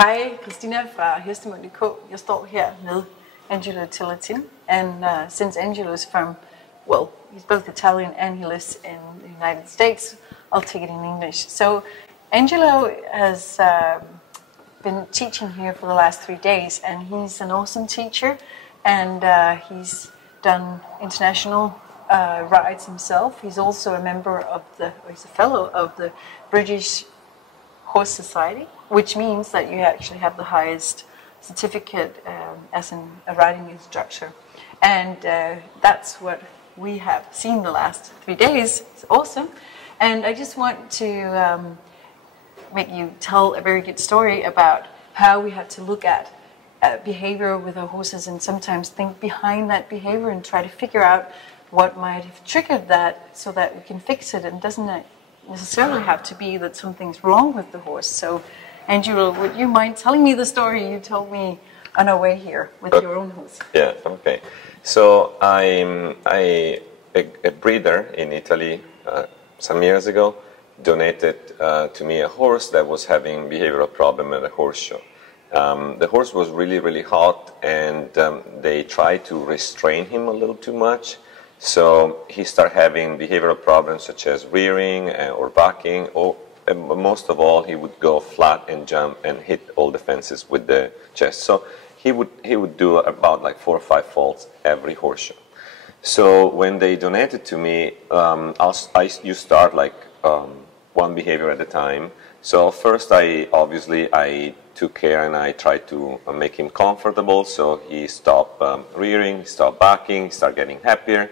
Hej, Christina fra Hestemund.dk. Jeg står her med Angelo Telatin, and since Angelo is from, well, he's both Italian and he lives in the United States, I'll take it in English. So Angelo has been teaching here for the last 3 days, and he's an awesome teacher, and he's done international rides himself. He's also a member of he's a fellow of the British Horse Society, which means that you actually have the highest certificate as a riding instructor. And that's what we have seen the last 3 days. It's awesome. And I just want to make you tell a very good story about how we have to look at behavior with our horses and sometimes think behind that behavior and try to figure out what might have triggered that so that we can fix it. And doesn't necessarily have to be that something's wrong with the horse. So, Angelo, would you mind telling me the story you told me on our way here with your own horse? Yeah, okay. So I'm a breeder in Italy some years ago donated to me a horse that was having behavioral problem at a horse show. The horse was really hot, and they tried to restrain him a little too much. So he started having behavioral problems such as rearing or bucking, or most of all, he would go flat and jump and hit all the fences with the chest. So he would do about like 4 or 5 falls every horse show. So when they donated to me, you start like one behavior at a time. So first, I took care and I tried to make him comfortable. So he stopped rearing, he stopped bucking, he started getting happier.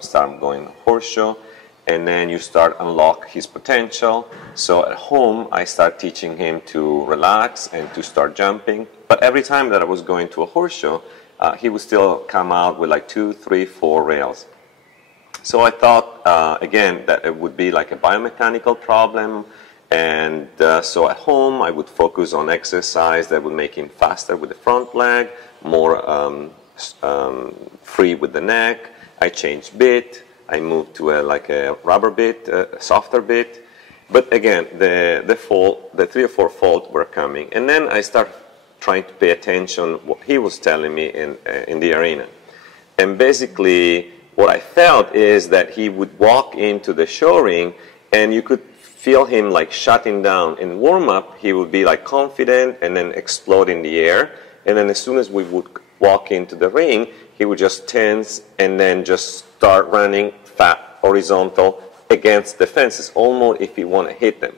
Start going horse show, and then you start unlock his potential. So at home, I start teaching him to relax and to start jumping. But every time that I was going to a horse show, he would still come out with like 2, 3, 4 rails. So I thought, again, that it would be like a biomechanical problem. And so at home, I would focus on exercise that would make him faster with the front leg, more free with the neck. I changed bit. I moved to like a rubber bit, a softer bit. But again, the 3 or 4 faults were coming. And then I started trying to pay attention what he was telling me in the arena. And basically, what I felt is that he would walk into the show ring, and you could feel him like shutting down. In warm-up, he would be like confident and then explode in the air. And then as soon as we would walk into the ring, he would just tense and then just start running fat, horizontal against the fences, almost if he want to hit them.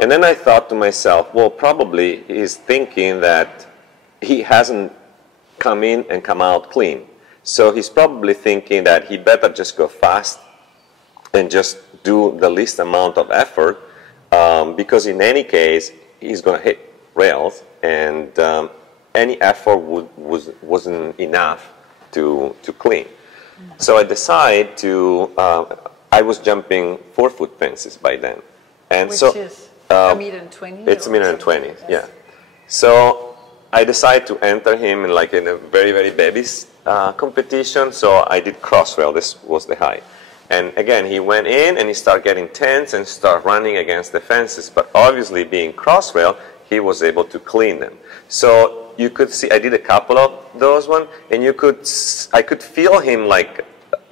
And then I thought to myself, well, probably he's thinking that he hasn't come in and come out clean. So he's probably thinking that he better just go fast and just do the least amount of effort, because in any case, he's going to hit rails, and any effort wasn't enough to clean. So I decided to, I was jumping 4-foot fences by then. And Which so, is a meter and 20? It's a meter and 20, yes. yeah. So I decided to enter him in a very baby competition. So I did cross rail, this was the height. And again, he went in and he started getting tense and started running against the fences. But obviously, being cross rail, he was able to clean them. So you could see, I did a couple of those ones, and I could feel him like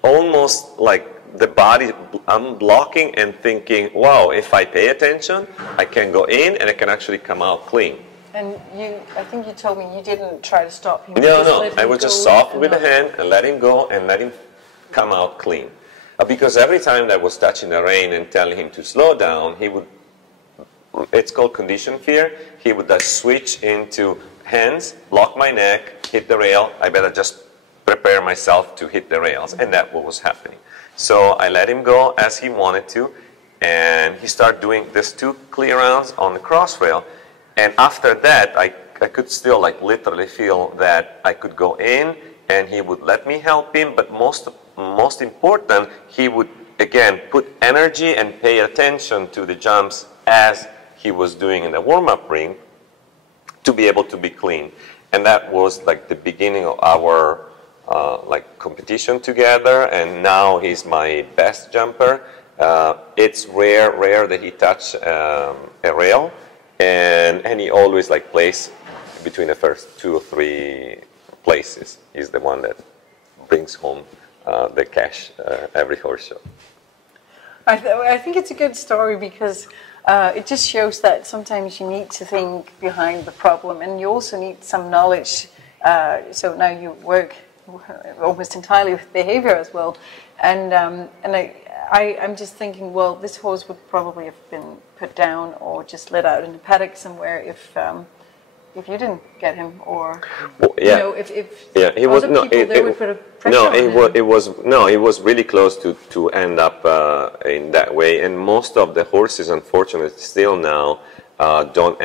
almost like the body unblocking and thinking, wow, if I pay attention, I can go in and I can actually come out clean. And I think you told me you didn't try to stop him. No, I was just soft with the hand and let him go and let him come out clean. Because every time that I was touching the rein and telling him to slow down, he would, it's called condition fear, he would just switch into hands, lock my neck, hit the rail. I better just prepare myself to hit the rails. And that's what was happening. So I let him go as he wanted to, and he started doing these 2 clear rounds on the cross rail. And after that, I could still like literally feel that I could go in and he would let me help him, but most important, he would again put energy and pay attention to the jumps as he was doing in the warm-up ring to be able to be clean. And that was like the beginning of our like competition together, and now he's my best jumper. It's rare that he touch a rail, and he always like plays between the first 2 or 3 places. He's the one that brings home the cash every horse show. I think it's a good story because it just shows that sometimes you need to think behind the problem, and you also need some knowledge. So now you work almost entirely with behavior as well, and I'm just thinking, well, this horse would probably have been put down or just let out in a paddock somewhere if you didn't get him, or you know, if he was other people there would put a pressure on him. It was really close to end up in that way, and most of the horses, unfortunately, still now don't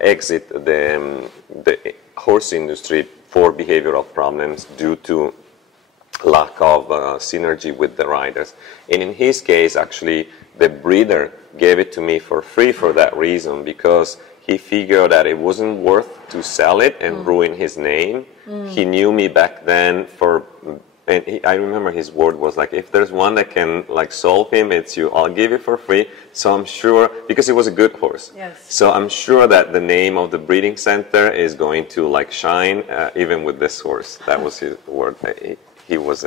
exit the horse industry for behavioral problems due to lack of synergy with the riders. And in his case, actually, the breeder gave it to me for free for that reason, because he figured that it wasn't worth to sell it and ruin his name. He knew me back then and I remember his word was like, if there's one that can like solve him, it's you. I'll give it for free. So I'm sure, because it was a good horse. Yes. So I'm sure that the name of the breeding center is going to like shine even with this horse. That was his word. He was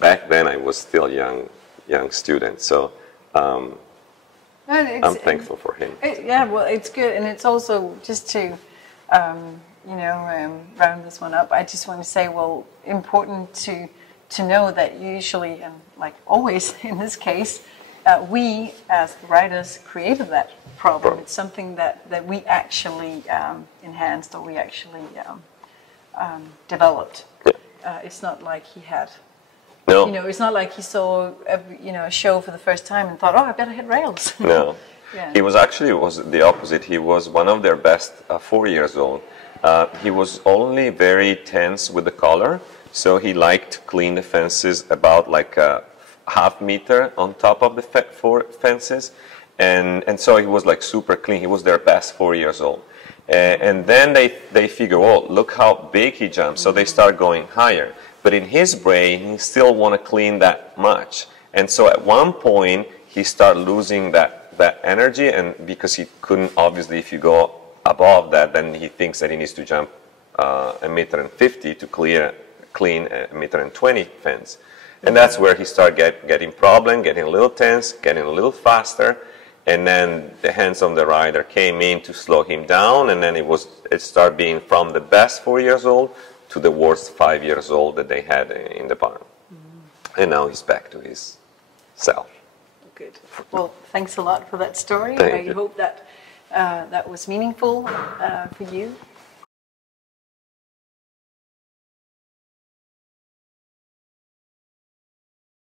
back then I was still young student. So I'm thankful for him. Yeah, well, it's good, and it's also just to, round this one up. I just want to say, well, important to know that usually, and like always in this case, we as the writers created that problem. It's something that we actually enhanced, or we actually developed. It's not like he had. No. You know, it's not like he saw a show for the first time and thought, oh, I better hit rails. No. Yeah. He was the opposite. He was one of their best 4 years old. He was only very tense with the collar, so he liked to clean the fences about like a half meter on top of the 4 fences, and so he was like super clean. He was their best 4 years old. And then they figure, oh, look how big he jumps, so they start going higher. But in his brain, he still want to clean that much. And so at one point, he started losing that energy, and because he couldn't, obviously, if you go above that, then he thinks that he needs to jump 1.50 meters to clean 1.20 meters fence. And that's where he started getting problem, getting a little tense, getting a little faster. And then the hands on the rider came in to slow him down, and then it started being from the best 4 years old to the worst 5 years old that they had in the barn. And now he's back to his self. Good. Well, thanks a lot for that story. Thank you. I hope that that was meaningful for you.